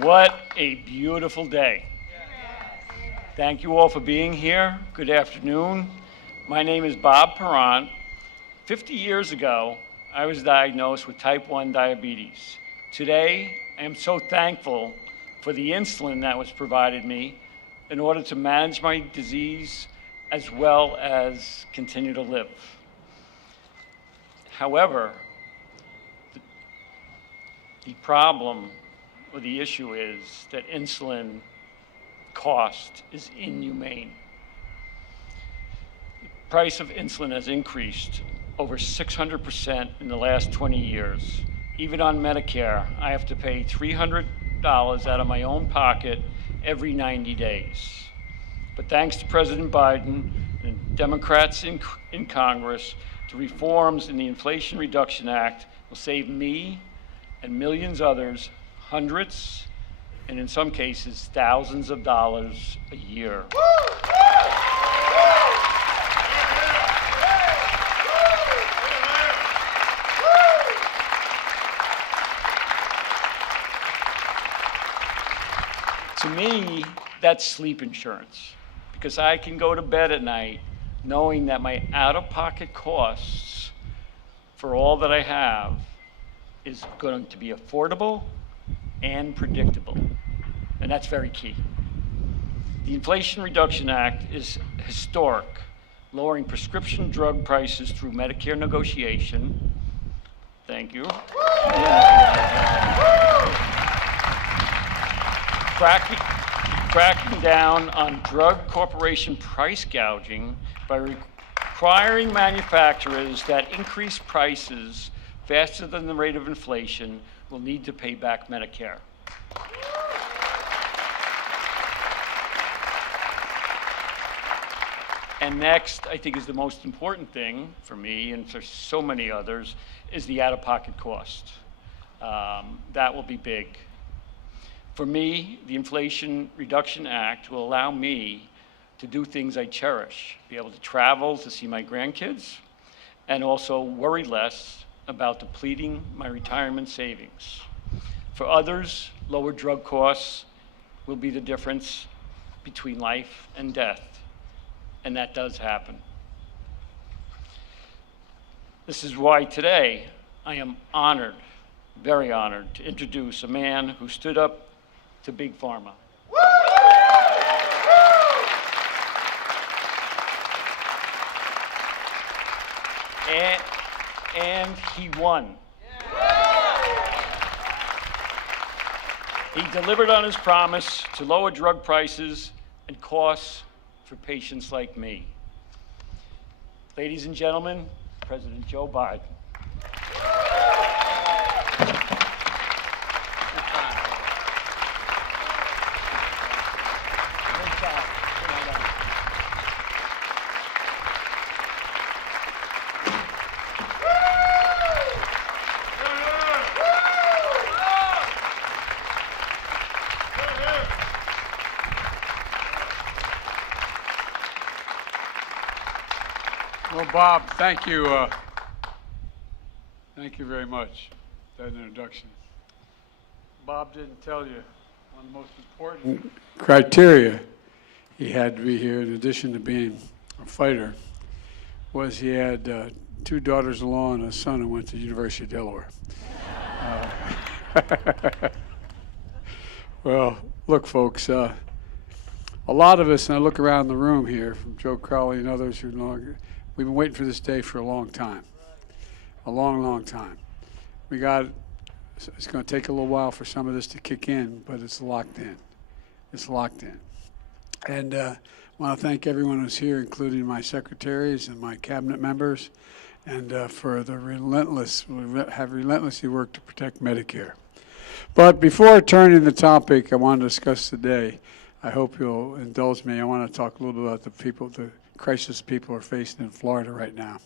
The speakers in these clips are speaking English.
What a beautiful day. Thank you all for being here. Good afternoon. My name is Bob Perrant. 50 years ago, I was diagnosed with type 1 diabetes. Today, I am so thankful for the insulin that was provided me in order to manage my disease as well as continue to live. However, the problem or the issue is that insulin cost is inhumane. The price of insulin has increased over 600% in the last 20 years. Even on Medicare, I have to pay $300 out of my own pocket every 90 days. But thanks to President Biden and Democrats in Congress, the reforms in the Inflation Reduction Act will save me and millions others hundreds, and in some cases, thousands of dollars a year. To me, that's sleep insurance, because I can go to bed at night knowing that my out-of-pocket costs for all that I have is going to be affordable and predictable, and that's very key. The Inflation Reduction Act is historic, lowering prescription drug prices through Medicare negotiation. Thank you. Cracking down on drug corporation price gouging by requiring manufacturers that increase prices faster than the rate of inflation will need to pay back Medicare. And next, I think is the most important thing for me and for so many others, is the out-of-pocket cost. That will be big. For me, the Inflation Reduction Act will allow me to do things I cherish, be able to travel to see my grandkids, and also worry less about depleting my retirement savings. For others, lower drug costs will be the difference between life and death, and that does happen. This is why today I am honored, very honored, to introduce a man who stood up to Big Pharma. And he won. He delivered on his promise to lower drug prices and costs for patients like me. Ladies and gentlemen, President Joe Biden. Well, Bob, thank you. Thank you very much for that introduction. Bob didn't tell you one of the most important criteria he had to be here, in addition to being a fighter, was he had 2 daughters-in-law and a son who went to the University of Delaware. Well, look, folks, a lot of us, and I look around the room here, from Joe Crowley and others who know, we've been waiting for this day for a long time, a long, long time. It's going to take a little while for some of this to kick in, but it's locked in. It's locked in. And I want to thank everyone who's here, including my secretaries and my cabinet members, and for the have relentlessly worked to protect Medicare. But before turning the topic I want to discuss today, I hope you'll indulge me. I want to talk a little bit about the crisis people are facing in Florida right now.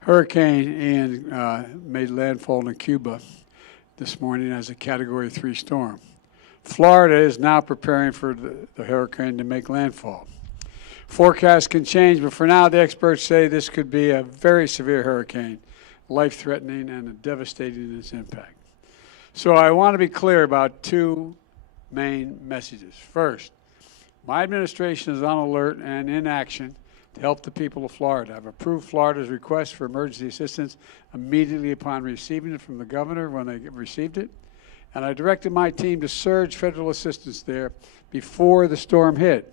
Hurricane Ian made landfall in Cuba this morning as a Category 3 storm. Florida is now preparing for the hurricane to make landfall. Forecasts can change, but for now the experts say this could be a very severe hurricane, life-threatening and devastating in its impact. So I want to be clear about 2 main messages. First, my administration is on alert and in action to help the people of Florida. I've approved Florida's request for emergency assistance immediately upon receiving it from the governor when they received it. And I directed my team to surge federal assistance there before the storm hit.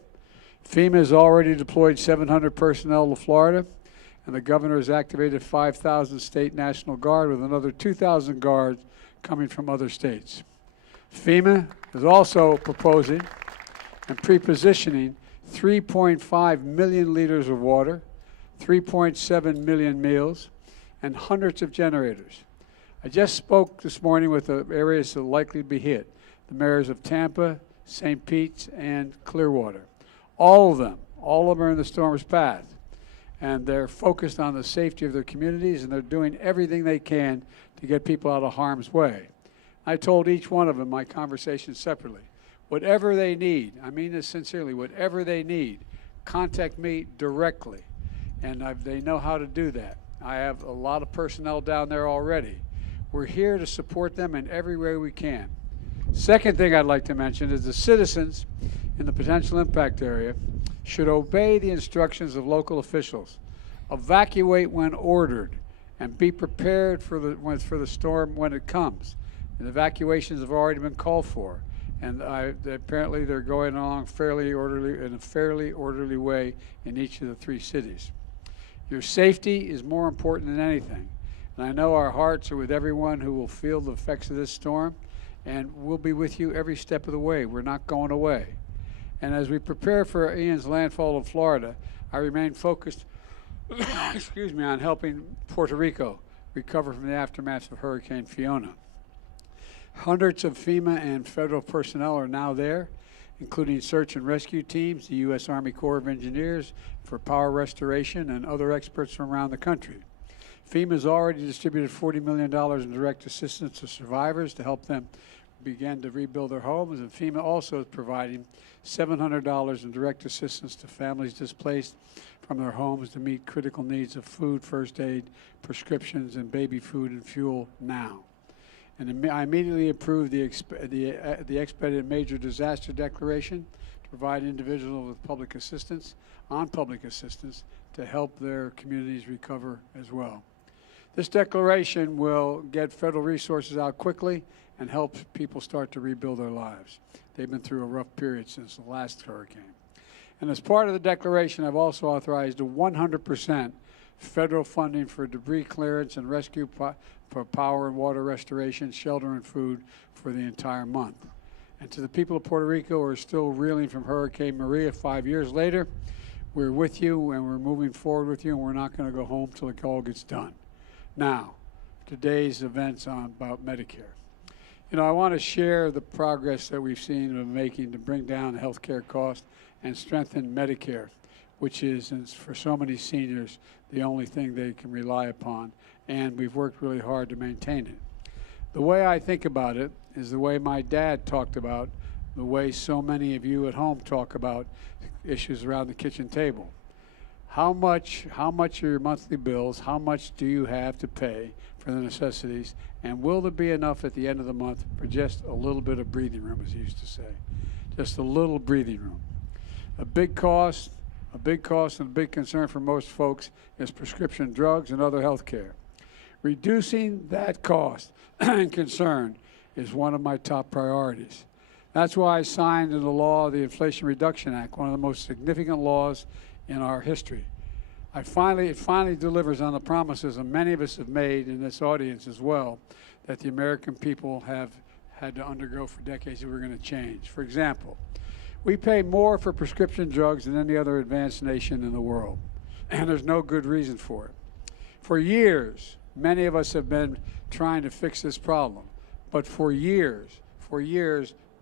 FEMA has already deployed 700 personnel to Florida, and the governor has activated 5,000 state National Guard with another 2,000 guards coming from other states. FEMA is also proposing and pre-positioning 3.5 million liters of water, 3.7 million meals, and hundreds of generators. I just spoke this morning with the areas that are likely to be hit, the mayors of Tampa, St. Pete's, and Clearwater. All of them are in the storm's path, and they're focused on the safety of their communities, and they're doing everything they can to get people out of harm's way. I told each one of them my conversation separately. Whatever they need, I mean this sincerely, whatever they need, contact me directly, and they know how to do that. I have a lot of personnel down there already. We're here to support them in every way we can. Second thing I'd like to mention is the citizens in the potential impact area should obey the instructions of local officials, evacuate when ordered, and be prepared for the storm when it comes. And evacuations have already been called for, and apparently they're going along in a fairly orderly way in each of the 3 cities. Your safety is more important than anything, and I know our hearts are with everyone who will feel the effects of this storm, and we'll be with you every step of the way. We're not going away. And as we prepare for Ian's landfall in Florida, I remain focused on helping Puerto Rico recover from the aftermath of Hurricane Fiona. Hundreds of FEMA and federal personnel are now there, including search and rescue teams, the U.S. Army Corps of Engineers for power restoration, and other experts from around the country. FEMA has already distributed $40 million in direct assistance to survivors to help them begin to rebuild their homes, and FEMA also is providing $700 in direct assistance to families displaced from their homes to meet critical needs of food, first aid, prescriptions, and baby food and fuel now. And I immediately approved the expedited major disaster declaration to provide individuals with public assistance to help their communities recover as well. This declaration will get federal resources out quickly and help people start to rebuild their lives. They've been through a rough period since the last hurricane. And as part of the declaration, I've also authorized a 100% federal funding for debris clearance and rescue for power and water restoration, shelter and food for the entire month. And to the people of Puerto Rico who are still reeling from Hurricane Maria 5 years later, we're with you and we're moving forward with you, and we're not going to go home till it all gets done. Now, today's events about Medicare. You know, I want to share the progress that we've seen in making to bring down health care costs and strengthen Medicare, which is, for so many seniors, the only thing they can rely upon, and we've worked really hard to maintain it. The way I think about it is the way my dad talked about, the way so many of you at home talk about issues around the kitchen table. How much are your monthly bills? How much do you have to pay for the necessities? And will there be enough at the end of the month for just a little bit of breathing room, as he used to say? Just a little breathing room. A big cost and a big concern for most folks is prescription drugs and other health care. Reducing that cost and concern is one of my top priorities. That's why I signed into law the Inflation Reduction Act, one of the most significant laws in our history. It finally delivers on the promises that many of us have made in this audience as well, that the American people have had to undergo for decades that we're going to change. For example, we pay more for prescription drugs than any other advanced nation in the world, and there's no good reason for it. For years, many of us have been trying to fix this problem, but for years,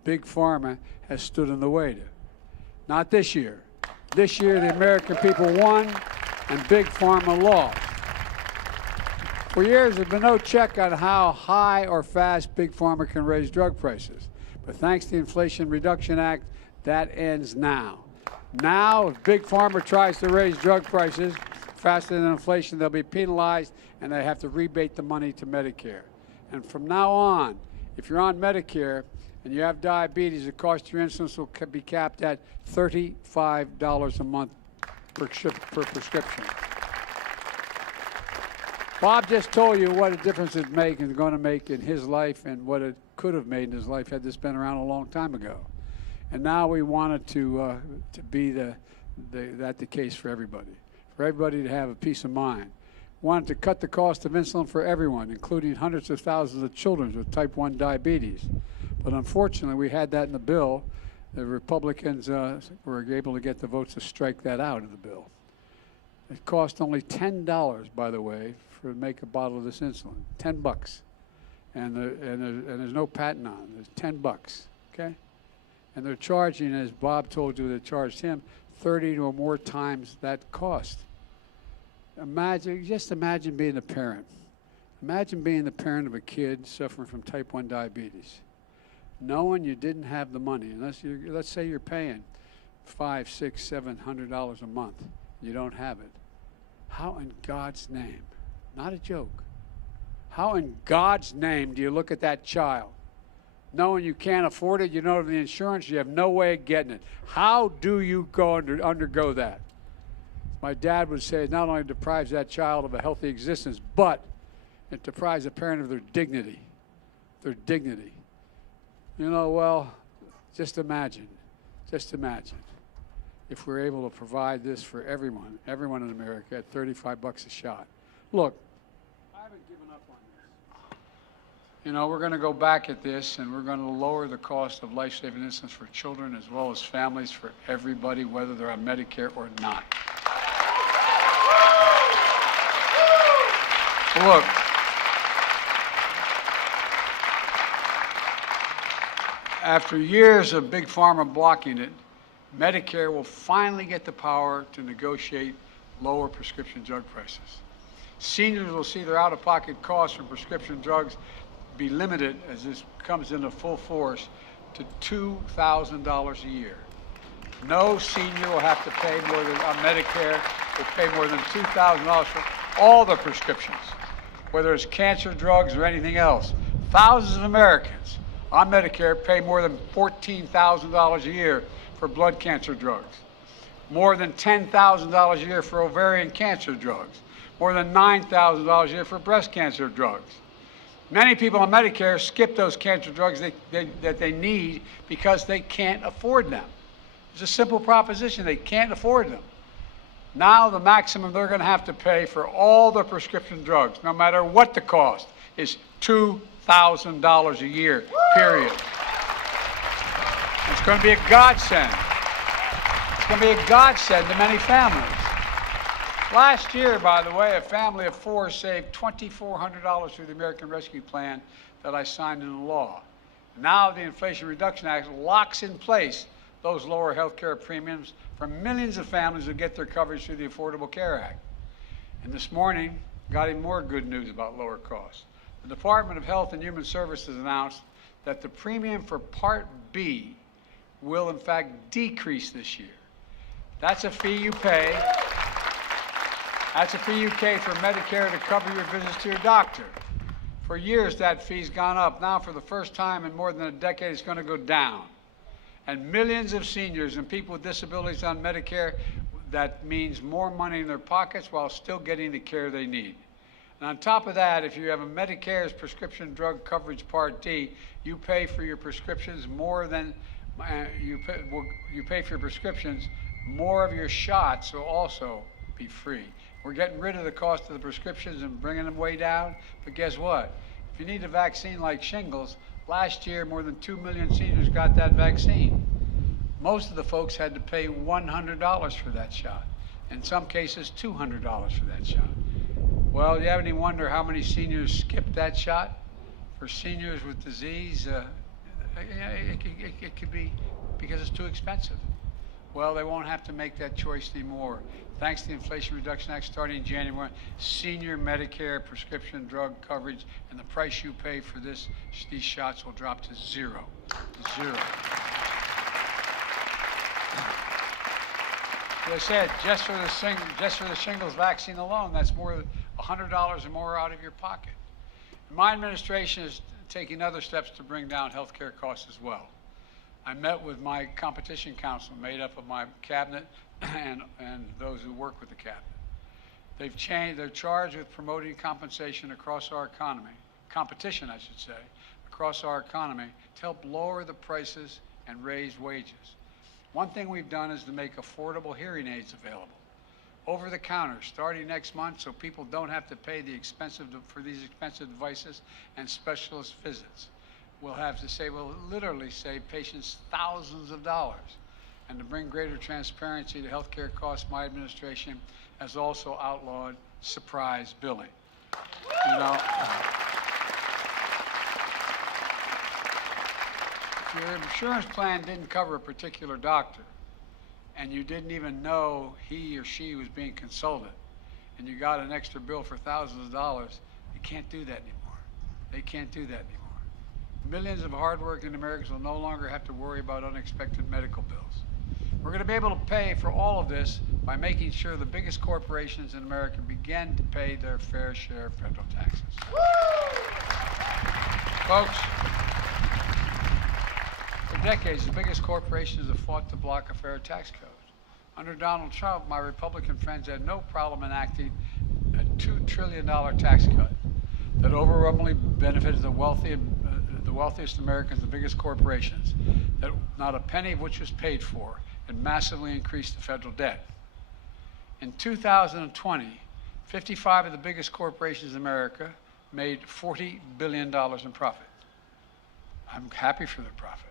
Big Pharma has stood in the way. Not this year. This year, the American people won, and Big Pharma lost. For years, there's been no check on how high or fast Big Pharma can raise drug prices. But thanks to the Inflation Reduction Act, that ends now. Now, if Big Pharma tries to raise drug prices faster than inflation, they'll be penalized, and they have to rebate the money to Medicare. And from now on, if you're on Medicare and you have diabetes, the cost of your insulin will be capped at $35 a month per prescription. Bob just told you what a difference it's going to make in his life and what it could have made in his life had this been around a long time ago. And now we want it to be the case for everybody to have a peace of mind. Wanted to cut the cost of insulin for everyone, including hundreds of thousands of children with type 1 diabetes. But unfortunately, we had that in the bill. The Republicans were able to get the votes to strike that out of the bill. It cost only $10, by the way, to make a bottle of this insulin. $10. And there's no patent on it. There's $10, okay? And they're charging, as Bob told you, they charged him 30 or more times that cost. Just imagine being a parent. Imagine being the parent of a kid suffering from type 1 diabetes, knowing you didn't have the money. Let's say you're paying $500, $600, $700 a month. You don't have it. How in God's name, not a joke, how in God's name do you look at that child, knowing you can't afford it, you don't have the insurance, you have no way of getting it? How do you undergo that? My dad would say it not only deprives that child of a healthy existence, but it deprives a parent of their dignity. Their dignity. You know, well, just imagine if we're able to provide this for everyone in America at $35 a shot. Look, I haven't given up on this. You know, we're going to go back at this, and we're going to lower the cost of life-saving insulin for children as well as families, for everybody, whether they're on Medicare or not. Look, after years of Big Pharma blocking it, Medicare will finally get the power to negotiate lower prescription drug prices. Seniors will see their out-of-pocket costs for prescription drugs be limited, as this comes into full force, to $2,000 a year. No senior will have to pay more than, on Medicare, will pay more than $2,000 for all their prescriptions, whether it's cancer drugs or anything else. Thousands of Americans on Medicare pay more than $14,000 a year for blood cancer drugs, more than $10,000 a year for ovarian cancer drugs, more than $9,000 a year for breast cancer drugs. Many people on Medicare skip those cancer drugs that they need because they can't afford them. It's a simple proposition. They can't afford them. Now the maximum they're going to have to pay for all the prescription drugs, no matter what the cost, is $2,000 a year, period. It's going to be a godsend. It's going to be a godsend to many families. Last year, by the way, a family of four saved $2,400 through the American Rescue Plan that I signed into law. Now the Inflation Reduction Act locks in place those lower health care premiums for millions of families who get their coverage through the Affordable Care Act. And this morning, got even more good news about lower costs. The Department of Health and Human Services announced that the premium for Part B will in fact decrease this year. That's a fee you pay. That's a fee you pay for Medicare to cover your visits to your doctor. For years, that fee's gone up. Now, for the first time in more than a decade, it's going to go down. And millions of seniors and people with disabilities on Medicare, that means more money in their pockets while still getting the care they need. And on top of that, if you have a Medicare's prescription drug coverage Part D, you pay for your prescriptions more than you pay for your prescriptions. More of your shots will also be free. We're getting rid of the cost of the prescriptions and bringing them way down. But guess what? If you need a vaccine like shingles, last year more than 2 million seniors got that vaccine. Most of the folks had to pay $100 for that shot. In some cases, $200 for that shot. Well, you have any wonder how many seniors skipped that shot? For seniors with disease, it could be because it's too expensive. Well, they won't have to make that choice anymore. Thanks to the Inflation Reduction Act starting January, senior Medicare prescription drug coverage and the price you pay for these shots will drop to zero. Zero. As I said, just for the shingles vaccine alone, that's more than $100 or more out of your pocket. My administration is taking other steps to bring down health care costs as well. I met with my competition council, made up of my cabinet and those who work with the cabinet. They're charged with promoting compensation across our economy, competition, I should say, across our economy to help lower the prices and raise wages. One thing we've done is to make affordable hearing aids available over the counter starting next month, so people don't have to pay for these expensive devices and specialist visits. We'll literally save patients thousands of dollars. And to bring greater transparency to healthcare costs, my administration has also outlawed surprise billing. You know, if your insurance plan didn't cover a particular doctor, and you didn't even know he or she was being consulted, and you got an extra bill for thousands of dollars, you can't do that anymore. They can't do that anymore. Millions of hardworking Americans will no longer have to worry about unexpected medical bills. We're going to be able to pay for all of this by making sure the biggest corporations in America begin to pay their fair share of federal taxes. Folks, for decades, the biggest corporations have fought to block a fair tax code. Under Donald Trump, my Republican friends had no problem enacting a $2 trillion tax cut that overwhelmingly benefited the wealthiest Americans, the biggest corporations, that not a penny of which was paid for, and massively increased the federal debt. In 2020, 55 of the biggest corporations in America made $40 billion in profit. I'm happy for their profits.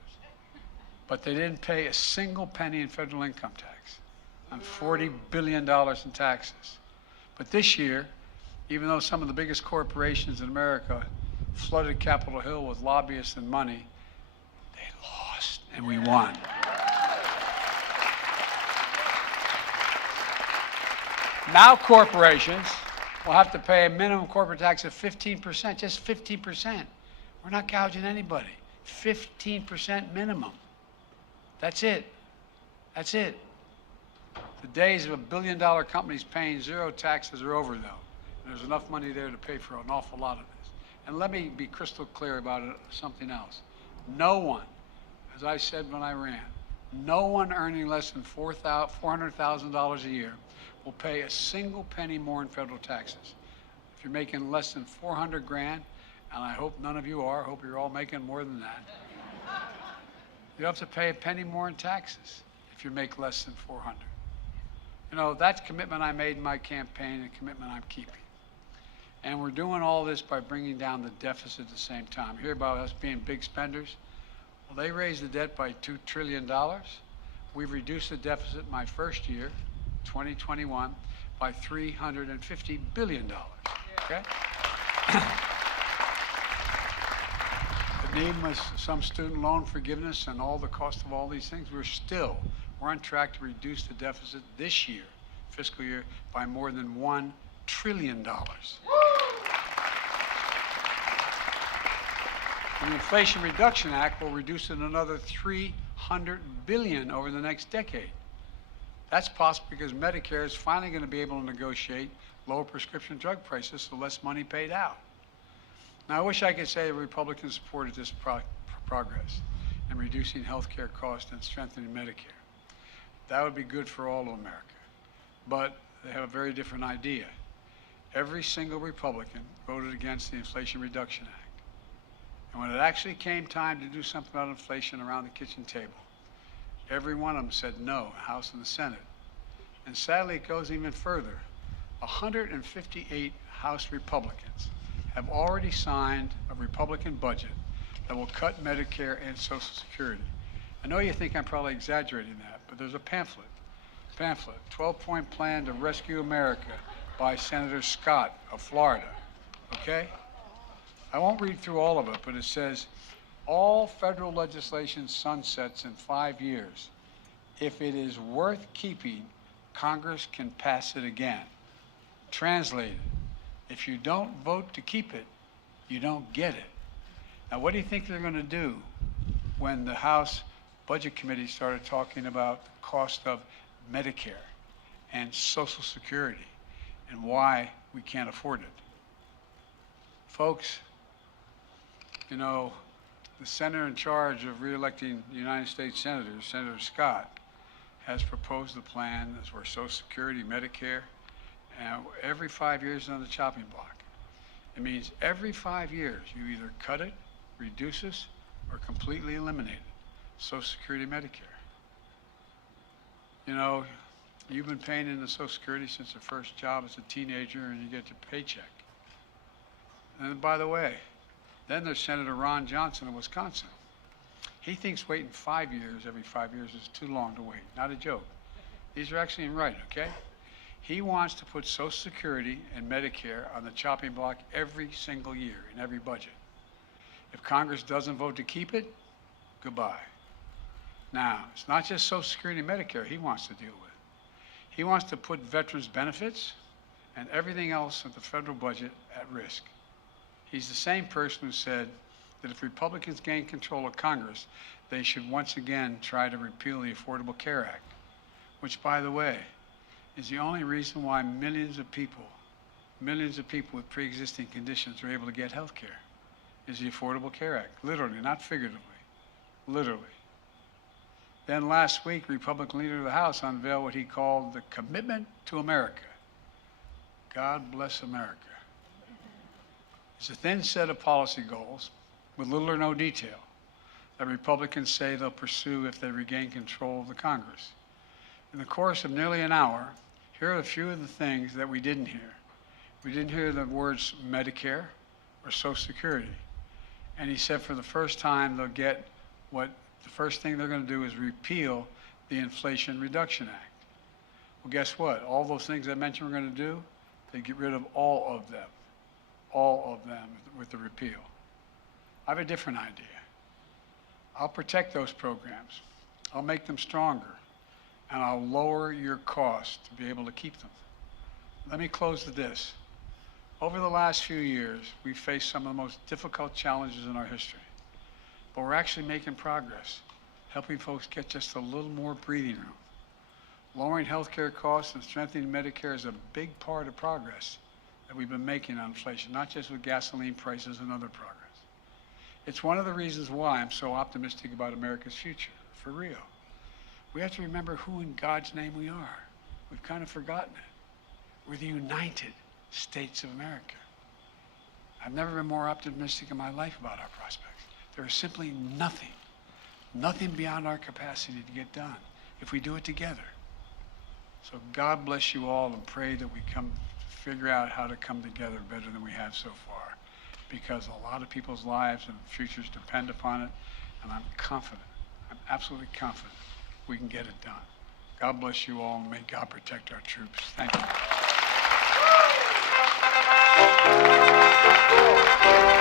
But they didn't pay a single penny in federal income tax on $40 billion in taxes. But this year, even though some of the biggest corporations in America flooded Capitol Hill with lobbyists and money, they lost and we won. Now corporations will have to pay a minimum corporate tax of 15%, just 15%. We're not gouging anybody. 15% minimum. That's it. That's it. The days of $1 billion companies paying zero taxes are over, though. There's enough money there to pay for an awful lot of this. And let me be crystal clear about something else. No one, as I said when I ran, no one earning less than $400,000 a year will pay a single penny more in federal taxes. If you're making less than 400 grand, and I hope none of you are, I hope you're all making more than that, you have to pay a penny more in taxes if you make less than 400. You know, that's a commitment I made in my campaign, a commitment I'm keeping. And we're doing all this by bringing down the deficit at the same time. You hear about us being big spenders? Well, they raised the debt by $2 trillion. We've reduced the deficit my first year, 2021, by $350 billion, okay? The need was some student loan forgiveness and all the cost of all these things. We're on track to reduce the deficit this year, fiscal year, by more than $1 trillion. And the Inflation Reduction Act will reduce it another $300 billion over the next decade. That's possible because Medicare is finally going to be able to negotiate lower prescription drug prices, so less money paid out. Now, I wish I could say the Republicans supported this progress in reducing health care costs and strengthening Medicare. That would be good for all of America. But they have a very different idea. Every single Republican voted against the Inflation Reduction Act. And when it actually came time to do something about inflation around the kitchen table, every one of them said no, House and the Senate. And sadly, it goes even further. 158 House Republicans have already signed a Republican budget that will cut Medicare and Social Security. I know you think I'm probably exaggerating that, but there's a pamphlet, 12-point plan to rescue America by Senator Scott of Florida, okay? I won't read through all of it, but it says, all federal legislation sunsets in 5 years. If it is worth keeping, Congress can pass it again. Translated, if you don't vote to keep it, you don't get it. Now, what do you think they're going to do when the House Budget Committee started talking about the cost of Medicare and Social Security and why we can't afford it? Folks, You know, the senator in charge of re-electing United States senators, Senator Scott, has proposed a plan that's where Social Security, Medicare, and every 5 years on the chopping block. It means every 5 years you either cut it, reduce it, or completely eliminate it. Social Security, Medicare. You know, you've been paying into Social Security since your first job as a teenager and you get your paycheck. And by the way, then there's Senator Ron Johnson of Wisconsin. He thinks waiting 5 years, every 5 years, is too long to wait. Not a joke. These are actually in writing, okay? He wants to put Social Security and Medicare on the chopping block every single year in every budget. If Congress doesn't vote to keep it, goodbye. Now, it's not just Social Security and Medicare he wants to deal with. He wants to put veterans' benefits and everything else in the federal budget at risk. He's the same person who said that if Republicans gain control of Congress, they should once again try to repeal the Affordable Care Act, which, by the way, is the only reason why millions of people with pre-existing conditions are able to get health care, is the Affordable Care Act, literally, not figuratively, literally. Then last week, Republican leader of the House unveiled what he called the Commitment to America. God bless America. It's a thin set of policy goals with little or no detail that Republicans say they'll pursue if they regain control of the Congress. In the course of nearly an hour, here are a few of the things that we didn't hear. We didn't hear the words Medicare or Social Security. And he said for the first time they'll get what the first thing they're going to do is repeal the Inflation Reduction Act. Well, guess what? All those things I mentioned we're going to do, they get rid of all of them with the repeal. I have a different idea. I'll protect those programs. I'll make them stronger, and I'll lower your cost to be able to keep them. Let me close with this. Over the last few years, we've faced some of the most difficult challenges in our history, but we're actually making progress, helping folks get just a little more breathing room. Lowering healthcare costs and strengthening Medicare is a big part of progress that we've been making on inflation, not just with gasoline prices and other progress. It's one of the reasons why I'm so optimistic about America's future, for real. We have to remember who in God's name we are. We've kind of forgotten it. We're the United States of America. I've never been more optimistic in my life about our prospects. There is simply nothing beyond our capacity to get done if we do it together. So God bless you all, and pray that we come figure out how to come together better than we have so far, because a lot of people's lives and futures depend upon it, and I'm absolutely confident we can get it done. God bless you all, and may God protect our troops. Thank you.